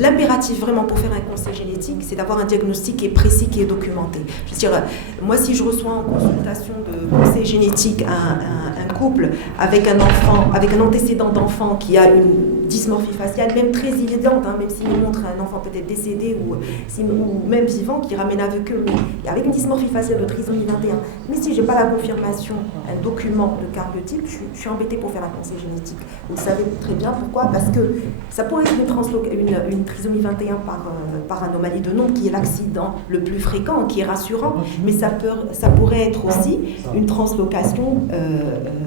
l'impératif vraiment pour faire un conseil génétique, c'est d'avoir un diagnostic qui est précis, qui est documenté. Je veux dire, moi, si je reçois en consultation de conseil génétique un couple avec un enfant, avec un antécédent d'enfant qui a une dysmorphie faciale, même très évidente, hein, même s'il me montre un enfant peut-être décédé ou même vivant, qui ramène avec eux, mais avec une dysmorphie faciale de trisomie 21, mais si je n'ai pas la confirmation, un document de cariotype, je suis embêtée pour faire un conseil génétique. Vous savez très bien pourquoi, parce que ça pourrait être une trisomie 21 par anomalie de nombre, qui est l'accident le plus fréquent, qui est rassurant, mais ça pourrait être aussi une translocation,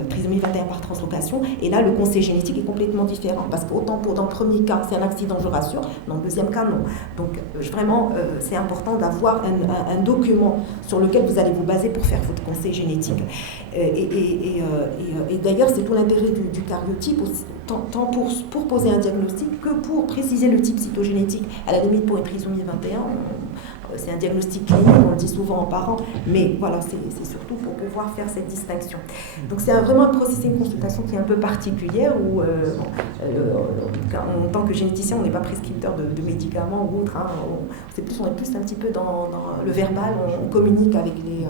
trisomie 21 par translocation, et là le conseil génétique est complètement différent, parce qu'autant dans le premier cas c'est un accident, je rassure, dans le deuxième cas non. Donc vraiment c'est important d'avoir un document sur lequel vous allez vous baser pour faire votre conseil génétique. Et d'ailleurs c'est tout l'intérêt du cariotype, tant pour poser un diagnostic que pour préciser le type cytogénétique. À la limite pour une trisomie 21, c'est un diagnostic clinique, on le dit souvent aux parents, mais voilà, c'est surtout pour pouvoir faire cette distinction. Donc c'est vraiment un processus, une consultation qui est un peu particulière, où en tant que généticien, on n'est pas prescripteur de médicaments ou autre, hein, on est plus un petit peu dans le verbal, on communique avec les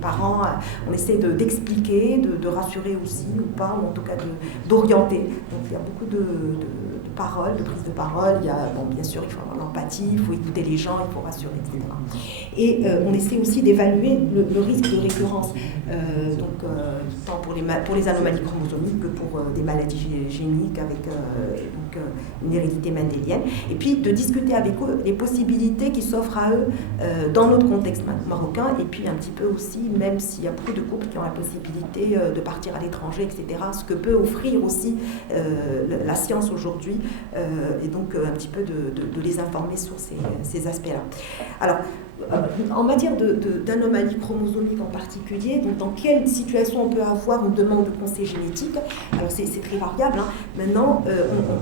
parents, on essaie d'expliquer, de rassurer aussi ou pas, ou en tout cas d'orienter. Donc il y a beaucoup de paroles, de prise de parole, il y a, bien sûr il faut avoir l'empathie, il faut écouter les gens, il faut rassurer, etc. Et on essaie aussi d'évaluer le risque de récurrence, tant pour les anomalies chromosomiques que pour des maladies géniques avec une hérédité mendélienne, et puis de discuter avec eux les possibilités qui s'offrent à eux dans notre contexte marocain, et puis un petit peu aussi, même s'il y a beaucoup de couples qui ont la possibilité de partir à l'étranger, etc., ce que peut offrir aussi la science aujourd'hui, et donc un petit peu de les informer sur ces aspects-là. Alors, en matière d'anomalies chromosomiques en particulier, donc dans quelle situation on peut avoir une demande de conseil génétique? Alors c'est très variable, hein. Maintenant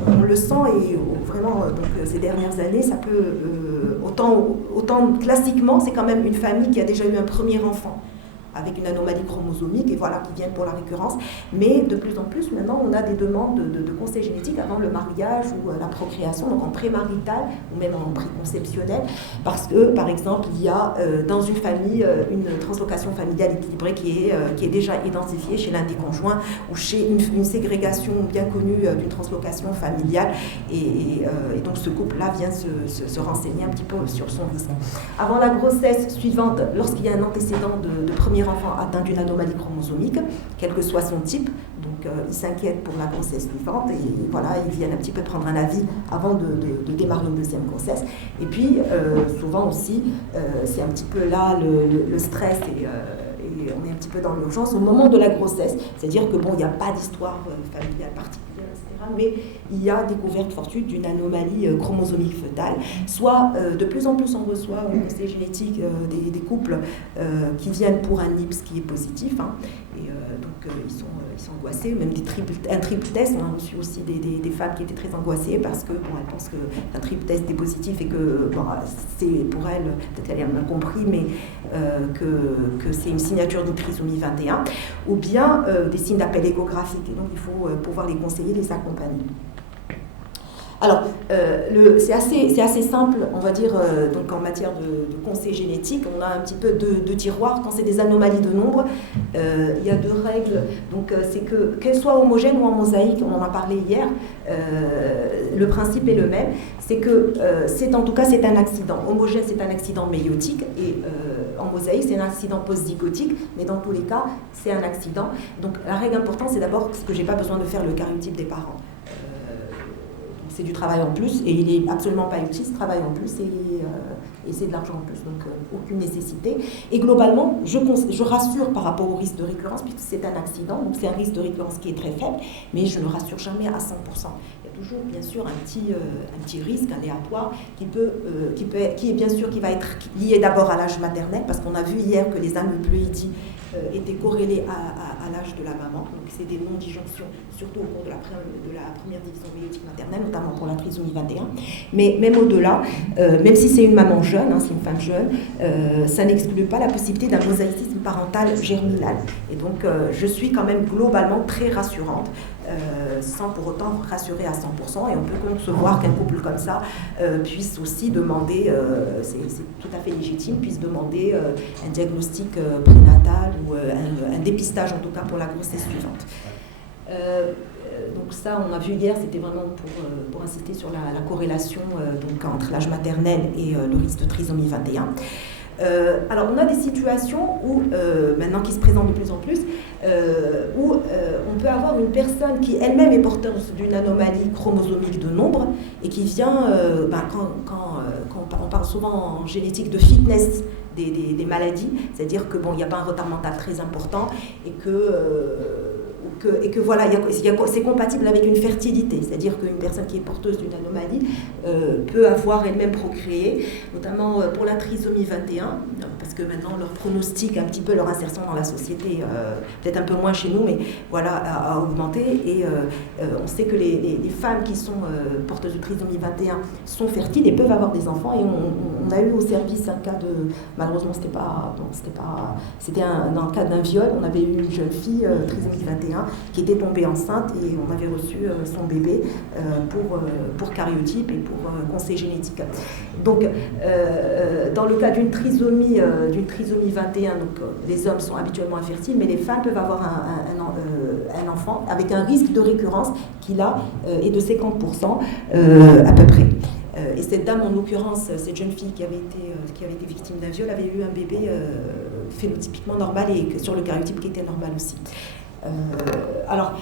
on le sent, et vraiment ces dernières années, ça peut autant classiquement c'est quand même une famille qui a déjà eu un premier enfant avec une anomalie chromosomique, et voilà, qui viennent pour la récurrence. Mais de plus en plus, maintenant, on a des demandes de conseil génétique avant le mariage ou la procréation, donc en prémarital ou même en préconceptionnel, parce que, par exemple, il y a dans une famille une translocation familiale équilibrée qui est déjà identifiée chez l'un des conjoints, ou chez une ségrégation bien connue d'une translocation familiale, et donc ce couple-là vient se renseigner un petit peu sur son risque. Avant la grossesse suivante, lorsqu'il y a un antécédent de premier enfant atteint d'une anomalie chromosomique, quel que soit son type, donc ils s'inquiètent pour la grossesse suivante, et voilà, ils viennent un petit peu prendre un avis avant de démarrer une deuxième grossesse. Et puis souvent aussi, c'est un petit peu là le stress, et on est un petit peu dans l'urgence au moment de la grossesse, c'est-à-dire que il n'y a pas d'histoire familiale particulière, etc., mais il y a découverte fortuite d'une anomalie chromosomique fœtale. Soit de plus en plus on reçoit au conseil génétique des couples qui viennent pour un NIPS qui est positif, hein, et donc ils sont angoissés, même un triple test. On a reçu aussi des femmes qui étaient très angoissées parce que elles pensent qu'un triple test est positif, et que c'est pour elles, peut-être qu'elle a mal compris, mais que c'est une signature d'une trisomie 21, ou bien des signes d'appel échographique, et donc il faut pouvoir les conseiller, les accompagner. Alors, c'est assez simple, on va dire, donc en matière de conseil génétique, on a un petit peu deux tiroirs. Quand c'est des anomalies de nombre, il y a deux règles. Donc, c'est qu'elles soient homogènes ou en mosaïque, on en a parlé hier, le principe est le même. C'est que, en tout cas, c'est un accident. Homogène, c'est un accident méiotique, et en mosaïque, c'est un accident post-zygotique, mais dans tous les cas, c'est un accident. Donc, la règle importante, c'est d'abord que je n'ai pas besoin de faire le karyotype des parents. C'est du travail en plus, et il n'est absolument pas utile ce travail en plus, et c'est de l'argent en plus, donc aucune nécessité. Et globalement, je rassure par rapport au risque de récurrence, puisque c'est un accident, donc c'est un risque de récurrence qui est très faible, mais je ne rassure jamais à 100%. Il y a toujours bien sûr un petit risque aléatoire qui bien sûr qui va être lié d'abord à l'âge maternel, parce qu'on a vu hier que les aneuploïdies étaient corrélées à l'âge de la maman, donc c'est des non-disjonctions, surtout au cours de la première division méiotique maternelle, notamment pour la trisomie 21. Mais même au-delà, même si c'est une maman jeune, hein, c'est une femme jeune, ça n'exclut pas la possibilité d'un mosaïcisme parental germinal. Et donc je suis quand même globalement très rassurante sans pour autant rassurer à 100%. Et on peut concevoir qu'un couple comme ça puisse aussi demander, c'est tout à fait légitime, puisse demander un diagnostic prénatal ou un dépistage en tout cas pour la grossesse suivante. Donc ça, on a vu hier, c'était vraiment pour insister sur la corrélation donc entre l'âge maternel et le risque de trisomie 21. Alors on a des situations où, maintenant qui se présentent de plus en plus, où on peut avoir une personne qui elle-même est porteuse d'une anomalie chromosomique de nombre et qui vient, quand on parle souvent en génétique de fitness des maladies, c'est-à-dire que bon, il n'y a pas un retard mental très important et que voilà, c'est compatible avec une fertilité, c'est-à-dire qu'une personne qui est porteuse d'une anomalie peut avoir elle-même procréé, notamment pour la trisomie 21, parce que maintenant leur pronostic, un petit peu leur insertion dans la société, peut-être un peu moins chez nous, mais voilà, a augmenté. Et on sait que les femmes qui sont porteuses de trisomie 21 sont fertiles et peuvent avoir des enfants. Et on a eu au service un cas de, malheureusement c'était dans le cadre d'un viol, on avait eu une jeune fille trisomie 21 qui était tombée enceinte et on avait reçu son bébé pour karyotype et pour conseil génétique. Donc, dans le cas d'une trisomie 21, donc, les hommes sont habituellement infertiles, mais les femmes peuvent avoir un enfant avec un risque de récurrence qui, là, est de 50% à peu près. Et cette dame, en l'occurrence, cette jeune fille qui avait été victime d'un viol, avait eu un bébé phénotypiquement normal et sur le karyotype qui était normal aussi. Alors,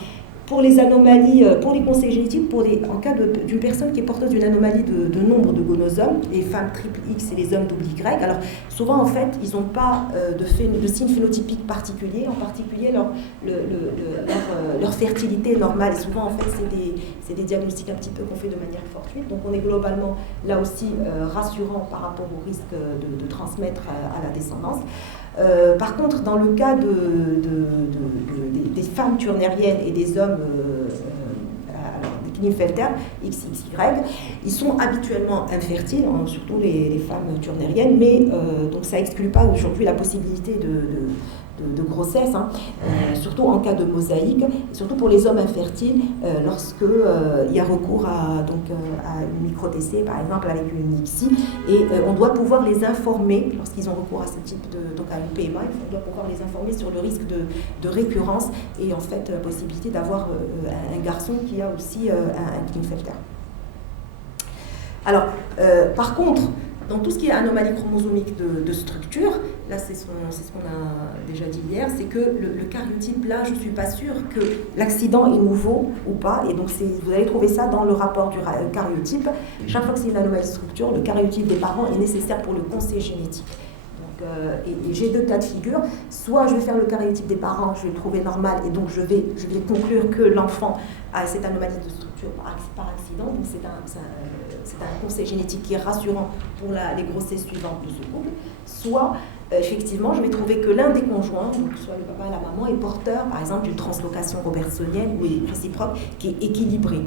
pour les anomalies, pour les conseils génétiques, en cas d'une personne qui est porteuse d'une anomalie de nombre de gonosomes, les femmes triple X et les hommes double Y, alors souvent en fait ils n'ont pas de signes phénotypiques particuliers, en particulier leur fertilité normale. Et souvent en fait c'est des diagnostics un petit peu qu'on fait de manière fortuite, donc on est globalement là aussi rassurant par rapport au risque de transmettre à la descendance. Par contre, dans le cas des femmes turnériennes et des hommes des Klinefelter, XXY, ils sont habituellement infertiles, surtout les femmes turnériennes, mais donc ça n'exclut pas aujourd'hui la possibilité de grossesse, surtout en cas de mosaïque, surtout pour les hommes infertiles, lorsque il y a recours à une micro-TC, par exemple, avec une ICSI, et on doit pouvoir les informer, lorsqu'ils ont recours à ce type à une PMA, on doit pouvoir les informer sur le risque de récurrence et en fait la possibilité d'avoir un garçon qui a aussi un Klinefelter. Alors, par contre, dans tout ce qui est anomalie chromosomique de structure, là c'est ce qu'on a déjà dit hier, c'est que le karyotype, là je ne suis pas sûre que l'accident est nouveau ou pas, et donc vous allez trouver ça dans le rapport du karyotype. Chaque fois que c'est une anomalie de structure, le karyotype des parents est nécessaire pour le conseil génétique. Et j'ai deux cas de figure, soit je vais faire le karyotype des parents, je vais le trouver normal et donc je vais conclure que l'enfant a cette anomalie de structure par accident, donc c'est un conseil génétique qui est rassurant pour les grossesses suivantes de ce couple, soit effectivement je vais trouver que l'un des conjoints, donc soit le papa et la maman, est porteur par exemple d'une translocation robertsonienne ou réciproque qui est équilibrée.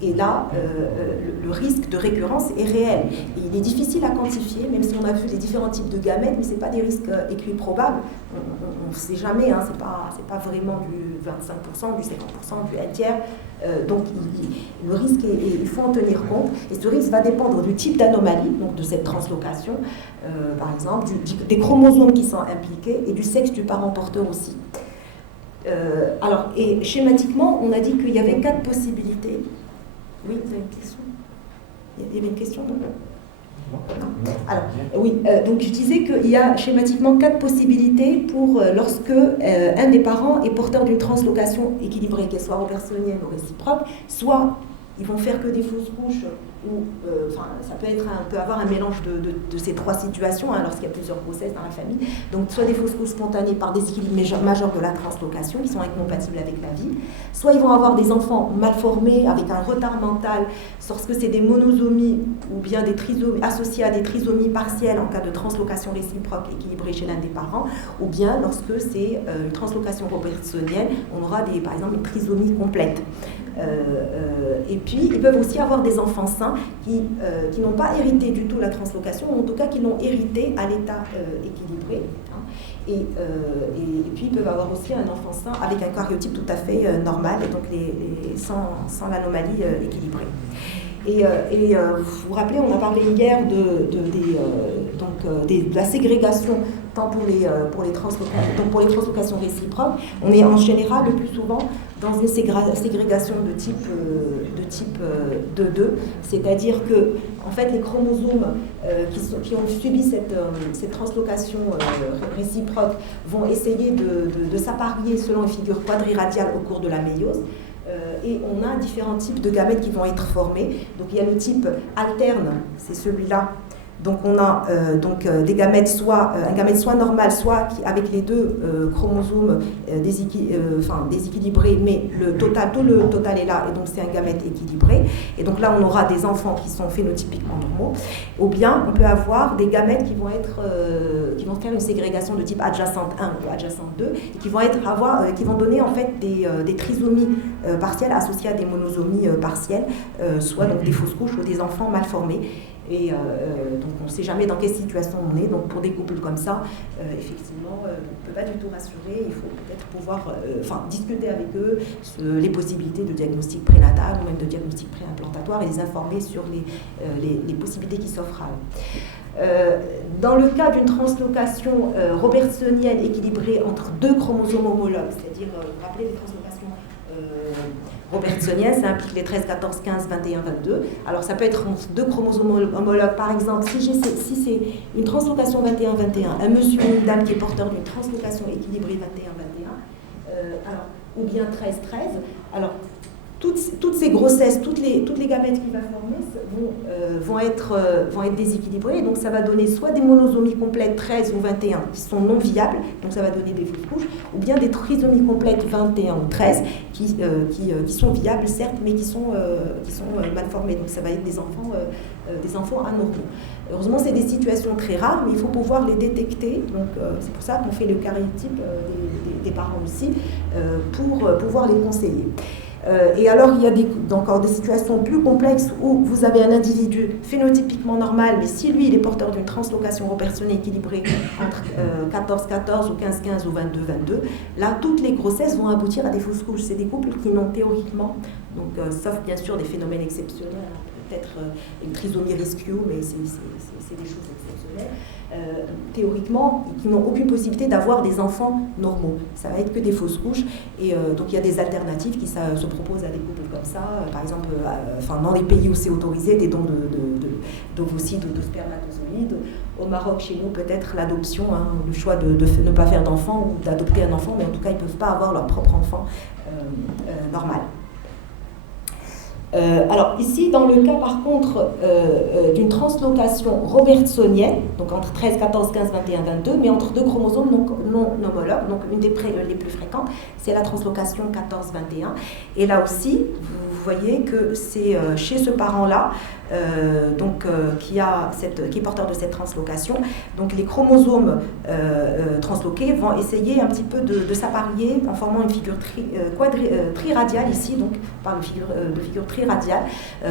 Et là, le risque de récurrence est réel. Et il est difficile à quantifier, même si on a vu les différents types de gamètes, mais ce n'est pas des risques équiprobables. On ne sait jamais, ce n'est pas vraiment du 25%, du 50%, du 1 tiers. Donc le risque, il faut en tenir compte. Et ce risque va dépendre du type d'anomalie, donc de cette translocation, par exemple, des chromosomes qui sont impliqués et du sexe du parent porteur aussi. Alors, et schématiquement, on a dit qu'il y avait 4 possibilités. Oui, vous avez une question ? Il y avait une question, non ? Alors, oui, donc je disais qu'il y a schématiquement 4 possibilités pour lorsque un des parents est porteur d'une translocation équilibrée, qu'elle soit robertsonienne ou réciproque, soit ils vont faire que des fausses couches, ou ça peut avoir un mélange de ces 3 situations lorsqu'il y a plusieurs grossesses dans la famille. Donc soit des fausses couches spontanées par déséquilibre majeur de la translocation qui sont incompatibles avec la vie, soit ils vont avoir des enfants mal formés avec un retard mental lorsque c'est des monosomies ou bien des trisomies associées à des trisomies partielles en cas de translocation réciproque équilibrée chez l'un des parents, ou bien lorsque c'est une translocation robertsonienne, on aura par exemple une trisomie complète. Et puis, ils peuvent aussi avoir des enfants sains qui n'ont pas hérité du tout la translocation, ou en tout cas qui l'ont hérité à l'état équilibré. Hein. Et puis, ils peuvent avoir aussi un enfant sain avec un karyotype tout à fait normal, et donc sans l'anomalie équilibrée. Et vous vous rappelez, on a parlé hier de la ségrégation, tant pour les translocations réciproques. On est en général le plus souvent dans une ségrégation de type 2, c'est-à-dire que en fait, les chromosomes qui ont subi cette translocation réciproque vont essayer de s'apparier selon une figure quadriradiale au cours de la méiose. Et on a différents types de gamètes qui vont être formés. Donc il y a le type alterne, c'est celui-là. Donc on a des gamètes, un gamète soit normal, soit avec les deux chromosomes déséquilibrés, mais tout le total est là, et donc c'est un gamète équilibré. Et donc là on aura des enfants qui sont phénotypiquement normaux. Ou bien on peut avoir des gamètes qui vont faire une ségrégation de type adjacente 1 ou adjacente 2, et qui vont donner en fait des trisomies partielles associées à des monosomies partielles, soit donc des fausses couches ou des enfants mal formés. Et donc on ne sait jamais dans quelle situation on est. Donc pour des couples comme ça, effectivement, on ne peut pas du tout rassurer. Il faut peut-être pouvoir discuter avec eux les possibilités de diagnostic prénatal ou même de diagnostic préimplantatoire et les informer sur les possibilités qui s'offrent à eux. Dans le cas d'une translocation robertsonienne équilibrée entre deux chromosomes homologues, c'est-à-dire, vous vous rappelez les translocations robertsonienne, ça implique les 13, 14, 15, 21, 22. Alors ça peut être entre deux chromosomes homologues. Par exemple, si c'est une translocation 21, 21, un monsieur ou une dame qui est porteur d'une translocation équilibrée 21, 21, ou bien 13, 13, alors toutes ces grossesses, toutes les gamètes qu'il va former vont être déséquilibrées. Donc ça va donner soit des monosomies complètes 13 ou 21 qui sont non viables, donc ça va donner des fausses couches, ou bien des trisomies complètes 21 ou 13 qui sont viables certes, mais qui sont mal formées. Donc ça va être des enfants anormaux. Heureusement, c'est des situations très rares, mais il faut pouvoir les détecter. Donc c'est pour ça qu'on fait le karyotype des parents aussi, pour pouvoir les conseiller. Et alors, il y a encore des situations plus complexes où vous avez un individu phénotypiquement normal, mais si lui, il est porteur d'une translocation robertsonienne équilibrée entre 14-14 ou 15-15 ou 22-22, là, toutes les grossesses vont aboutir à des fausses couches. C'est des couples qui n'ont théoriquement, donc, sauf bien sûr des phénomènes exceptionnels, peut-être une trisomie rescue, mais c'est des choses exceptionnelles. Théoriquement, qui n'ont aucune possibilité d'avoir des enfants normaux. Ça va être que des fausses couches. Et donc, il y a des alternatives qui se proposent à des couples comme ça. Par exemple, dans les pays où c'est autorisé, des dons d'ovocytes ou de spermatozoïdes. Au Maroc, chez nous, peut-être l'adoption, le choix de ne pas faire d'enfant ou d'adopter un enfant, mais en tout cas, ils ne peuvent pas avoir leur propre enfant normal. Alors ici, dans le cas par contre d'une translocation robertsonienne, donc entre 13, 14, 15, 21, 22, mais entre deux chromosomes non homologues, donc une des les plus fréquentes, c'est la translocation 14, 21. Et là aussi, vous voyez que c'est chez ce parent-là, qui est porteur de cette translocation, donc les chromosomes transloqués vont essayer un petit peu de s'apparier en formant une figure triradiale ici, donc par une figure triradiale,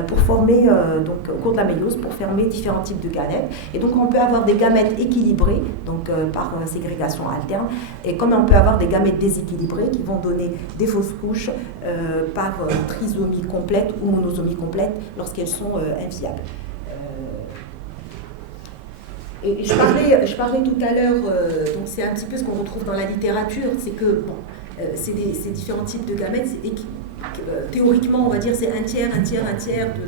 pour former, donc au cours de la méiose, pour former différents types de gamètes. Et donc on peut avoir des gamètes équilibrés, donc par ségrégation alterne, et comme on peut avoir des gamètes déséquilibrés qui vont donner des fausses couches par trisomie complète ou monosomie complète lorsqu'elles sont inviables. Et je parlais tout à l'heure, donc c'est un petit peu ce qu'on retrouve dans la littérature, c'est que ces différents types de gamètes, théoriquement, on va dire c'est un tiers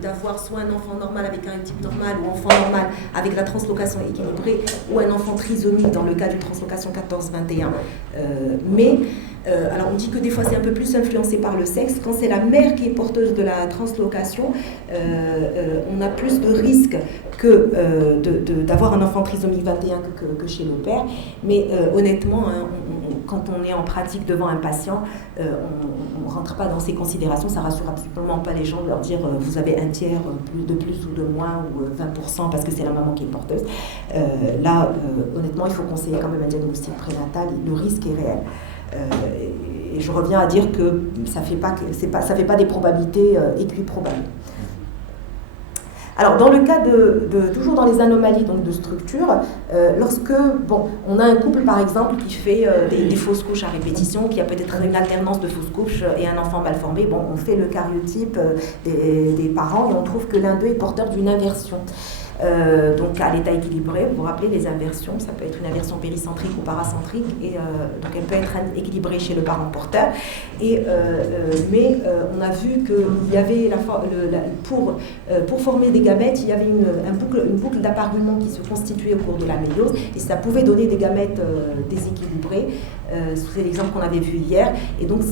d'avoir soit un enfant normal avec un type normal ou enfant normal avec la translocation équilibrée ou un enfant trisomique dans le cas d'une translocation 14-21. Alors on dit que des fois c'est un peu plus influencé par le sexe. Quand c'est la mère qui est porteuse de la translocation, on a plus de risques d'avoir un enfant trisomique 21 que chez le père. Mais honnêtement, quand on est en pratique devant un patient, on ne rentre pas dans ces considérations. Ça ne rassure absolument pas les gens de leur dire vous avez un tiers de plus ou de moins ou 20% parce que c'est la maman qui est porteuse. Honnêtement, il faut conseiller quand même un diagnostic prénatal. Le risque est réel. et je reviens à dire que ça fait pas des probabilités équiprobables. Alors, dans le cas toujours dans les anomalies donc, de structure, lorsque on a un couple, par exemple, qui fait des fausses couches à répétition, qui a peut-être une alternance de fausses couches et un enfant mal formé, on fait le karyotype des parents et on trouve que l'un d'eux est porteur d'une inversion. Donc à l'état équilibré, vous vous rappelez, les inversions, ça peut être une inversion péricentrique ou paracentrique, et donc elle peut être équilibrée chez le parent porteur. Mais on a vu qu'il y avait pour former des gamètes, il y avait une boucle d'appareillement qui se constituait au cours de la méiose, et ça pouvait donner des gamètes déséquilibrés. C'est l'exemple qu'on avait vu hier, et donc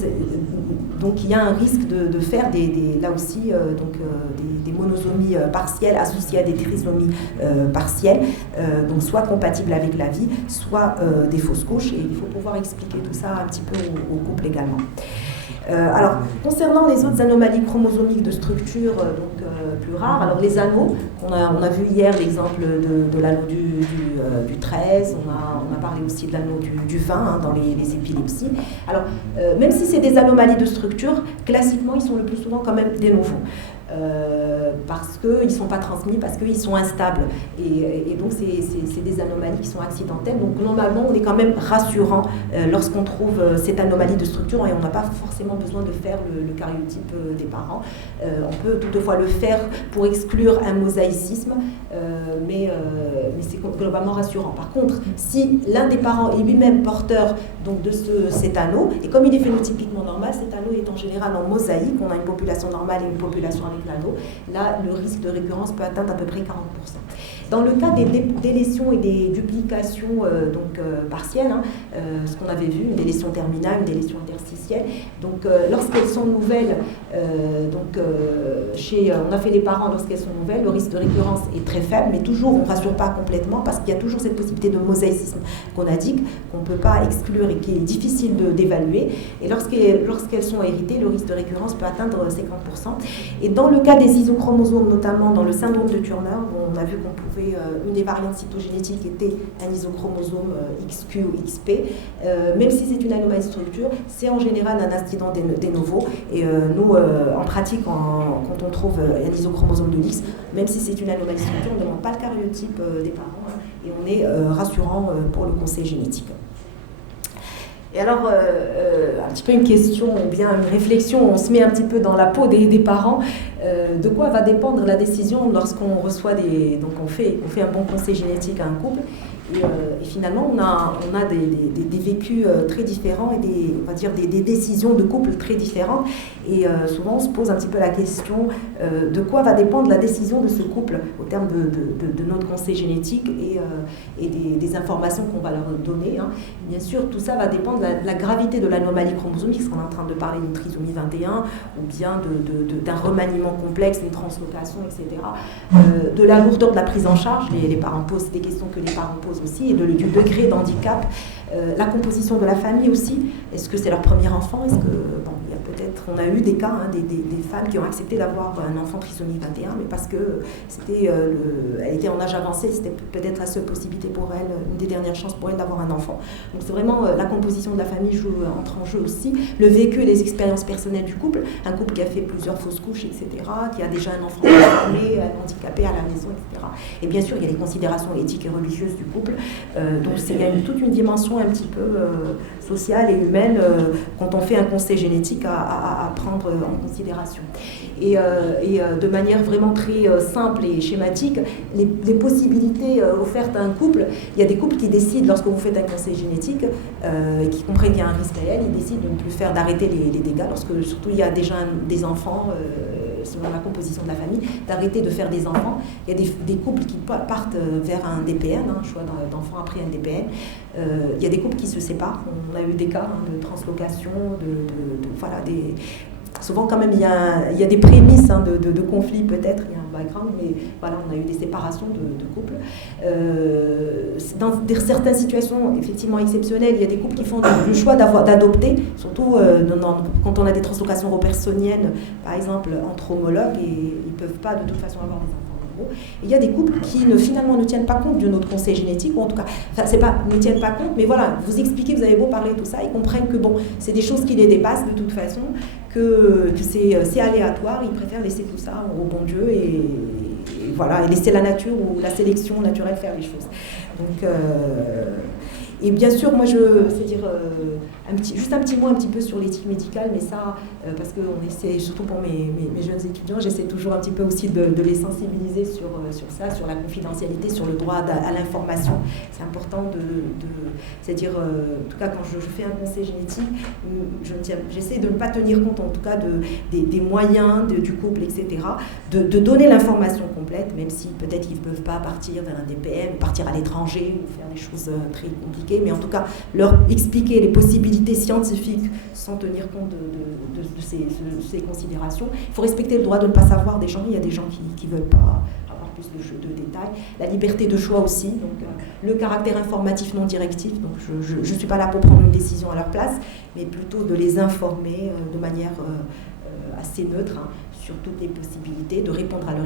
il y a un risque de faire là aussi des monosomies partielles associées à des trisomies partielles, donc soit compatibles avec la vie, soit des fausses couches, et il faut pouvoir expliquer tout ça un petit peu au couple également. Alors, concernant les autres anomalies chromosomiques de structure plus rares, alors les anneaux, on a vu hier l'exemple de l'anneau du 13, on a parlé aussi de l'anneau du 20 dans les épilepsies. Alors, même si c'est des anomalies de structure, classiquement, ils sont le plus souvent quand même des nouveaux. Parce qu'ils ne sont pas transmis, parce qu'ils sont instables. Et donc, c'est des anomalies qui sont accidentelles. Donc, normalement, on est quand même rassurant lorsqu'on trouve cette anomalie de structure, et on n'a pas forcément besoin de faire le karyotype des parents. On peut toutefois le faire pour exclure un mosaïcisme, mais c'est globalement rassurant. Par contre, si l'un des parents est lui-même porteur donc, de cet anneau, et comme il est phénotypiquement normal, cet anneau est en général en mosaïque, on a une population normale et une population avec l'anneau, là, le risque de récurrence peut atteindre à peu près 40%. Dans le cas des délétions et des duplications partielles, ce qu'on avait vu, une délétion terminale, une délétion interstitielle, donc lorsqu'elles sont nouvelles, on a fait les parents lorsqu'elles sont nouvelles, le risque de récurrence est très faible, mais toujours on ne rassure pas complètement parce qu'il y a toujours cette possibilité de mosaïcisme qu'on indique, qu'on ne peut pas exclure et qui est difficile d'évaluer. Et lorsqu'elles sont héritées, le risque de récurrence peut atteindre 50%. Et dans le cas des isochromosomes, notamment dans le syndrome de Turner, on a vu qu'on pouvait une des variantes cytogénétiques était un isochromosome XQ ou XP. Même si c'est une anomalie de structure, c'est en général un accident de novo. Et nous, en pratique, quand on trouve un isochromosome de l'X, même si c'est une anomalie de structure, on ne demande pas le karyotype des parents, et on est rassurant pour le conseil génétique. Et alors, un petit peu une question ou bien une réflexion, on se met un petit peu dans la peau des parents. De quoi va dépendre la décision lorsqu'on reçoit donc on fait un bon conseil génétique à un couple, et finalement on a des vécus très différents et on va dire des décisions de couple très différentes, et souvent on se pose un petit peu la question de quoi va dépendre la décision de ce couple au terme de notre conseil génétique et des informations qu'on va leur donner. Bien sûr, tout ça va dépendre de la gravité de l'anomalie chromosomique, parce qu'on est en train de parler d'une trisomie 21, ou bien d'un remaniement complexe, une translocation, etc. De la lourdeur de la prise en charge, les parents posent des questions que les parents posent aussi, et du degré d'handicap, la composition de la famille aussi. Est-ce que c'est leur premier enfant? Est-ce que, il y a peut-être, on a eu des cas, des femmes qui ont accepté d'avoir un enfant trisomie 21, mais parce que elle était en âge avancé, c'était peut-être la seule possibilité pour elle, une des dernières chances pour elle d'avoir un enfant. Donc c'est vraiment la composition de la famille entre en jeu aussi, le vécu et les expériences personnelles du couple, un couple qui a fait plusieurs fausses couches, etc., qui a déjà un enfant formé, handicapé à la maison, etc. Et bien sûr, il y a les considérations éthiques et religieuses du couple, donc il y a toute une dimension un petit peu sociale et humaine quand on fait un conseil génétique à prendre en considération. Et de manière vraiment très simple et schématique, les possibilités offertes à un couple, il y a des couples qui décident, lorsque vous faites un conseil génétique, et qui comprennent qu'il y a un risque réel, ils décident de ne plus faire, d'arrêter les dégâts, lorsque surtout il y a déjà des enfants, selon la composition de la famille, d'arrêter de faire des enfants. Il y a des couples qui partent vers un DPN, choix d'enfant après un DPN. Il y a des couples qui se séparent. On a eu des cas de translocation, souvent quand même il y a des prémices de conflits, peut-être, il y a un background, mais voilà, on a eu des séparations de couples. Dans certaines situations effectivement exceptionnelles, il y a des couples qui font le choix d'adopter, surtout quand on a des translocations ropersoniennes, par exemple entre homologues, et ils ne peuvent pas de toute façon avoir des enfants. vitro. Et il y a des couples qui finalement ne tiennent pas compte de notre conseil génétique, ou en tout cas, c'est pas ne tiennent pas compte, mais voilà, vous expliquez, vous avez beau parler tout ça, ils comprennent que bon, c'est des choses qui les dépassent de toute façon, que c'est aléatoire, ils préfèrent laisser tout ça au bon Dieu et voilà, et laisser la nature ou la sélection naturelle faire les choses. Donc, et bien sûr, moi, c'est-à-dire juste un petit mot un petit peu sur l'éthique médicale, mais ça, parce qu'on essaie, surtout pour mes jeunes étudiants, j'essaie toujours un petit peu aussi de les sensibiliser sur ça, sur la confidentialité, sur le droit à l'information. C'est important c'est-à-dire, en tout cas, quand je fais un conseil génétique, j'essaie de ne pas tenir compte, en tout cas, des moyens du couple, etc., de donner l'information complète, même si peut-être ils ne peuvent pas partir d'un DPM, partir à l'étranger, ou faire des choses très compliquées, mais en tout cas, leur expliquer les possibilités scientifiques sans tenir compte de ces considérations. Il faut respecter le droit de ne pas savoir des gens. Il y a des gens qui ne veulent pas avoir plus de détails. La liberté de choix aussi, donc le caractère informatif non directif. Donc je ne suis pas là pour prendre une décision à leur place, mais plutôt de les informer de manière assez neutre, hein, sur toutes les possibilités, de répondre à leurs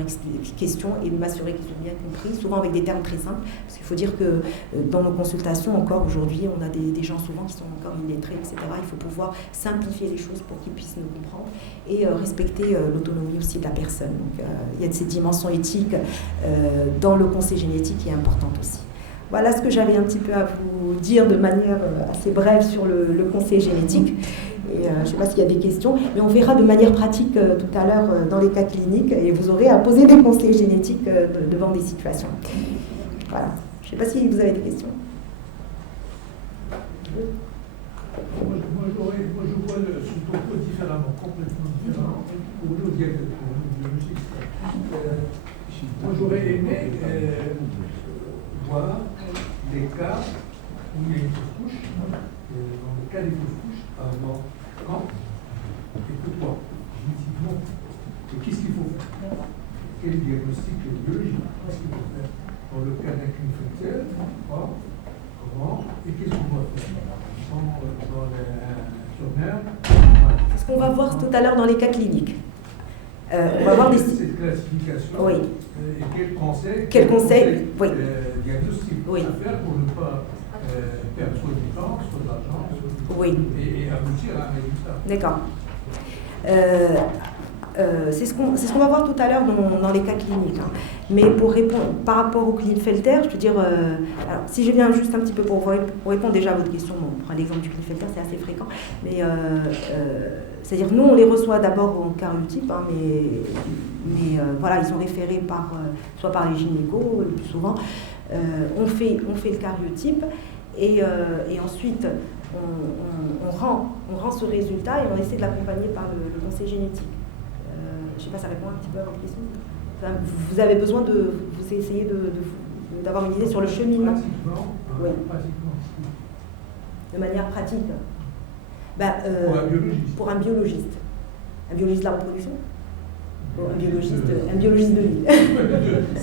questions et de m'assurer qu'ils ont bien compris, souvent avec des termes très simples, parce qu'il faut dire que dans nos consultations, encore aujourd'hui, on a des gens souvent qui sont encore illettrés, etc. Il faut pouvoir simplifier les choses pour qu'ils puissent nous comprendre et respecter l'autonomie aussi de la personne. Donc il y a cette dimension éthique dans le conseil génétique qui est importante aussi. Voilà ce que j'avais un petit peu à vous dire de manière assez brève sur le conseil génétique. Et, je ne sais pas s'il y a des questions, mais on verra de manière pratique tout à l'heure dans les cas cliniques et vous aurez à poser des conseils génétiques devant des situations. Voilà. Je ne sais pas si vous avez des questions. Moi, je vois ce topo différemment, complètement différemment, pour nous biologistes. Moi, j'aurais aimé voir des cas où il y a une fausse couche, dans le cas des fausses couches, avant quand et pourquoi, génétiquement, et qu'est-ce qu'il faut faire, quel diagnostic biologique, qu'est-ce qu'il faut faire dans le cas d'un Klinefelter, comment, et qu'est-ce qu'on doit faire dans sur nerf. C'est ce qu'on va voir tout à l'heure dans les cas cliniques. On va voir cette classification. Oui. Et quel conseil oui. Diagnostic à faire pour ne pas perdre soit du temps, soit de l'argent, oui. et aboutir à un résultat. D'accord. C'est ce qu'on va voir tout à l'heure dans les cas cliniques. Hein. Mais pour répondre par rapport au Klinefelter, je veux dire, alors, si je viens juste un petit peu pour répondre déjà à votre question, bon, on prend l'exemple du Klinefelter, c'est assez fréquent, mais c'est-à-dire nous on les reçoit d'abord en karyotype, hein, mais voilà, ils sont référés soit par les gynécos le plus souvent. On fait le karyotype et ensuite on rend ce résultat et on essaie de l'accompagner par le conseil génétique. Je ne sais pas, ça répond un petit peu à votre question. Enfin, vous avez besoin vous essayez d'avoir une idée sur le cheminement. Oui. De manière pratique. Pour un biologiste. Un biologiste de la reproduction. Un biologiste de l'île. Un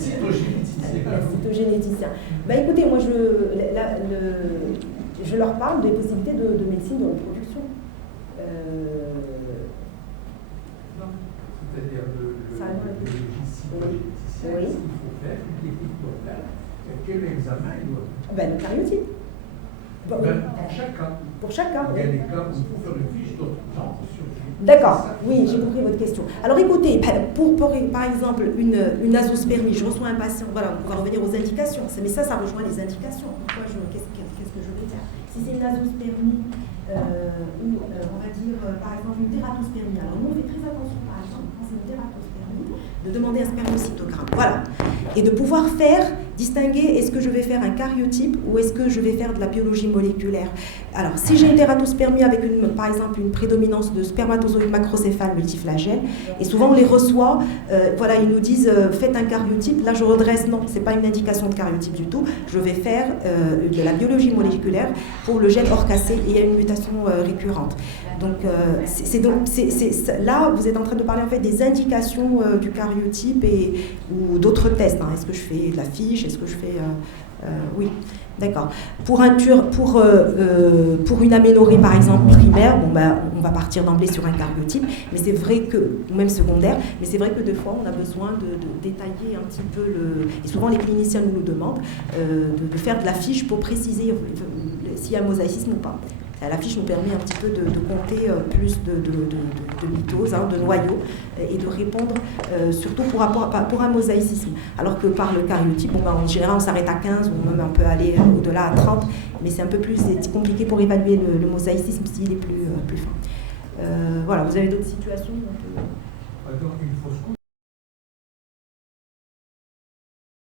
cytogénéticien. Écoutez, moi je leur parle des possibilités de médecine de reproduction. C'est-à-dire le biologiste cytogénéticien, qu'est-ce qu'il faut faire, quelle technique doit faire, quel examen il doit faire. Le karyotype. Pour chaque cas. Pour chaque cas. Il y a des cas où il faut faire une fiche, d'autres non. D'accord, oui, j'ai compris votre question. Alors écoutez, pour par exemple une azospermie, je reçois un patient, voilà, on va revenir aux indications, mais ça rejoint les indications. Qu'est-ce que je vais faire? Si c'est une azospermie, ou on va dire par exemple une tératospermie, alors nous on fait très attention par exemple, quand c'est une tératospermie, de demander un spermocytogramme. Voilà. Et de pouvoir distinguer, est-ce que je vais faire un karyotype ou est-ce que je vais faire de la biologie moléculaire. Alors, si j'ai une tératospermie avec par exemple une prédominance de spermatozoïdes macrocéphales multiflagelles, et souvent on les reçoit, voilà, ils nous disent faites un karyotype, là je redresse, non, c'est pas une indication de karyotype du tout, je vais faire de la biologie moléculaire pour le gène ORCAC et il y a une mutation récurrente. Donc, là, vous êtes en train de parler en fait des indications du karyotype ou d'autres tests. Hein. Est-ce que je fais de la fiche? Est-ce que je fais Oui, d'accord. Pour une aménorrhée, par exemple, primaire, on va partir d'emblée sur un cariotype, mais c'est vrai que, ou même secondaire, mais c'est vrai que des fois, on a besoin de détailler un petit peu et souvent les cliniciens nous le demandent, de faire de la fiche pour préciser s'il y a un mosaïcisme ou pas. La fiche nous permet un petit peu de compter plus de mitoses, de noyaux, et de répondre surtout pour un mosaïcisme. Alors que par le cariotype, en général, on s'arrête à 15, ou même on peut aller au-delà à 30, mais c'est un peu plus compliqué pour évaluer le mosaïcisme s'il est plus fin. Voilà, vous avez d'autres situations Pardon,